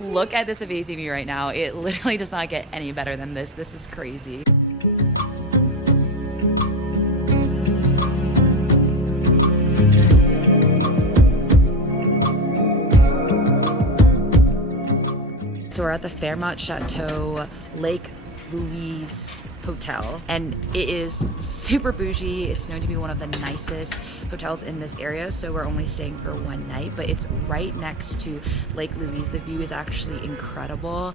Look at this amazing view right now. It literally does not get any better than this. This is crazy. So we're at the Fairmont Chateau Lake Louise hotel, and it is super bougie. It's known to be one of the nicest hotels in this area, so we're only staying for one night, but it's right next to Lake Louise. The view is actually incredible.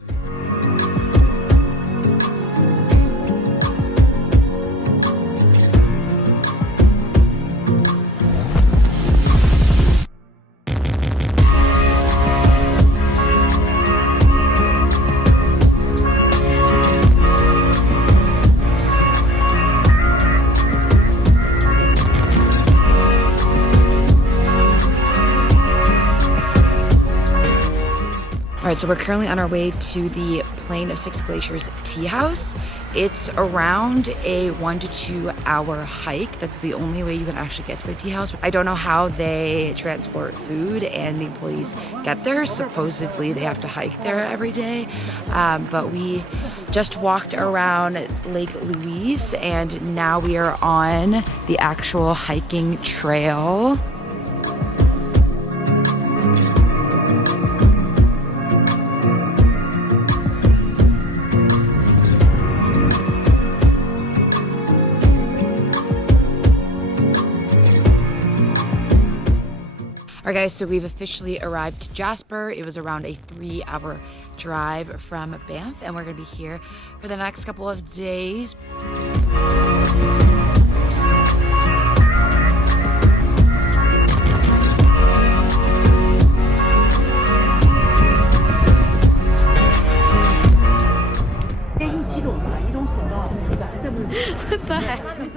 Alright, so we're currently on our way to the Plain of Six Glaciers tea house. It's around a 1 to 2 hour hike. That's the only way you can actually get to the tea house. I don't know how they transport food and the employees get there. Supposedly they have to hike there every day. But we just walked around Lake Louise and now we are on the actual hiking trail. Alright guys, so we've officially arrived to Jasper. It was around a 3-hour drive from Banff, and we're going to be here for the next couple of days. What the heck?